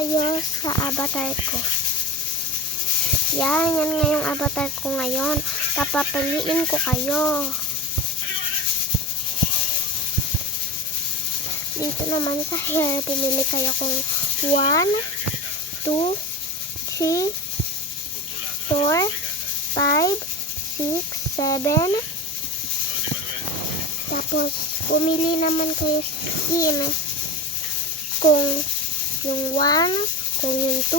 tayo sa avatar ko. Yan, yan nga yung avatar ko ngayon. Papapiliin ko kayo. Dito naman sa hair, pumili kayo kung 1, 2, 3, 4, 5, 6, 7. Tapos, pumili naman kayo sa skin. Kung yung 1, kung yung 2,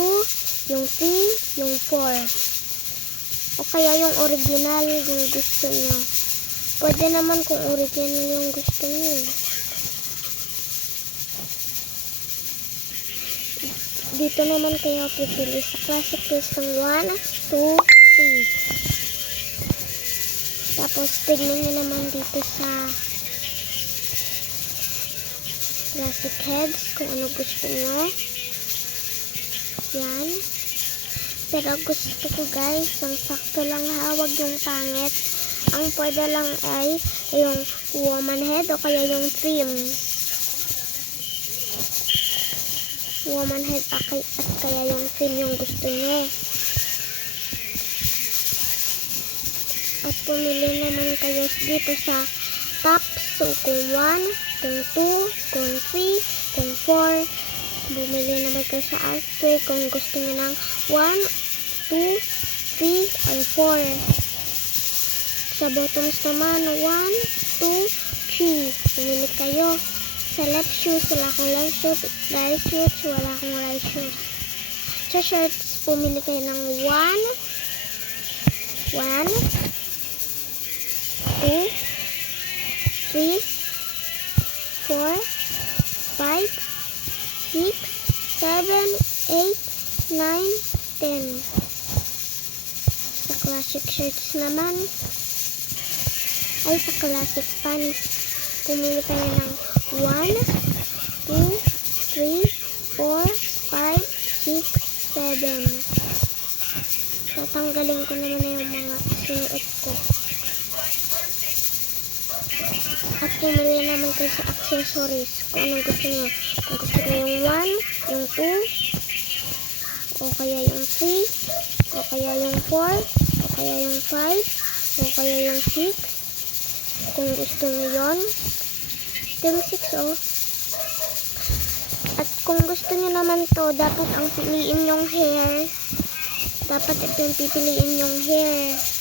yung 3, yung 4. O kaya yung original yung gusto nyo. Pwede naman kung original yung gusto nyo. Dito naman kayo pipili sa classic paste ng 1, 2, 3. Tapos tignan nyo naman dito sa classic heads kung ano gusto nyo. Yan. Pero gusto ko guys, yung sakto lang hawag yung pangit. Ang pwede lang ay yung woman head o kaya yung trim. Woman head at kaya yung trim yung gusto nyo. At pumili naman kayo dito sa top. So kung 1, kung 2, kung 3, kung 4, bumili naman kayo sa outfit kung gusto nyo ng 1, 2, 3, or 4. Sa bottoms naman, 1, 2, 3. Pumili kayo. Sa left shoes, wala akong left shoes. Right shoes, wala akong right shoes. Sa shirts, pumili kayo ng 1, 1, 2, 3, 4, 5, 6, 7, 8, 9, 10. Sa classic shirts naman, ay sa classic pants, pumili kayo ng 1, 2, 3, 4, 5, 6, 7. Tatanggalin ko naman na yung mga sinuot ko. At pumili naman kayo sa accessories kung anong gusto nyo. Kung gusto nyo yung 1, yung 2, o kaya yung 3, o kaya yung 4, o kaya yung 5, o kaya yung 6. Kung gusto nyo yun, yung 6 oh. At kung gusto nyo naman to, dapat ang piliin yung hair. Dapat ito yung pipiliin yung hair.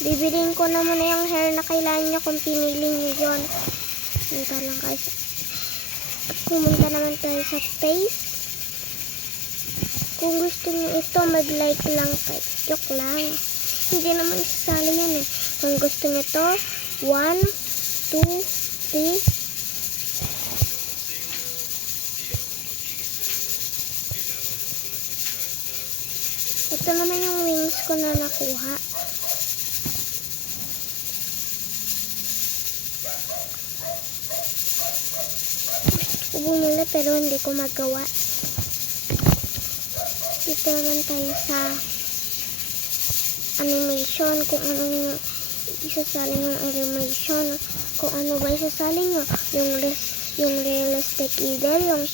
Bibiliin ko na muna yung hair na kailangan nyo kung pinili nyo yun. Punta lang guys. At pumunta naman tayo sa face. Kung gusto nyo ito, mag-like lang kayo. Joke lang. Hindi naman sasali yan eh. Kung gusto nyo to, 1, 2, 3, Ito naman yung wings ko na nakuha. Ko bumili pero hindi ko magawa. Dito naman tayo sa animation kung anong isasali ng animation kung ano ba isasali nyo. Yung res, yung realistic idol yung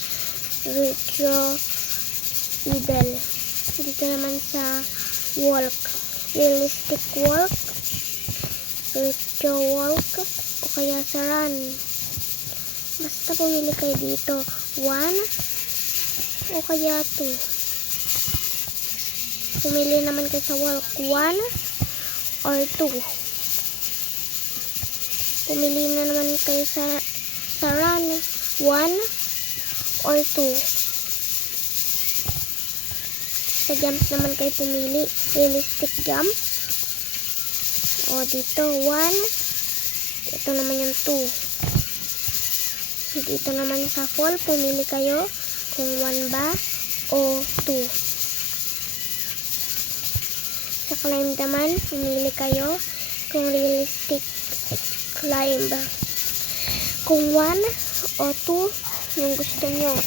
retro idol dito naman sa walk. Realistic walk. Retro walk kaya sa run basta pumili kayo dito 1 o kaya 2 Pumili naman kayo sa walk 1 or 2. Pumili na naman kayo sa, sa run 1 or 2. Sa jump naman kayo pumili realistic jump. O dito 1. Ito naman yung 2. Dito naman sa fall pumili kayo kung 1 ba o 2. Sa climb naman, pumili kayo kung realistic climb. Kung 1 o 2 yung gusto nyo.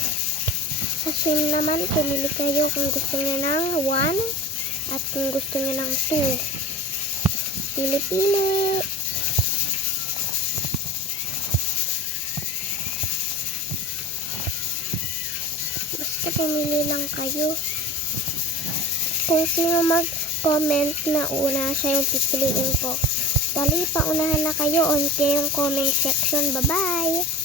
Sa swim naman, pumili kayo kung gusto nyo ng 1 at kung gusto nyo ng 2. Pili-pili. Pumili lang kayo. Kung sino mag-comment na una, siya yung pipiliin ko. Dali, paunahan na kayo on yung comment section. Bye-bye!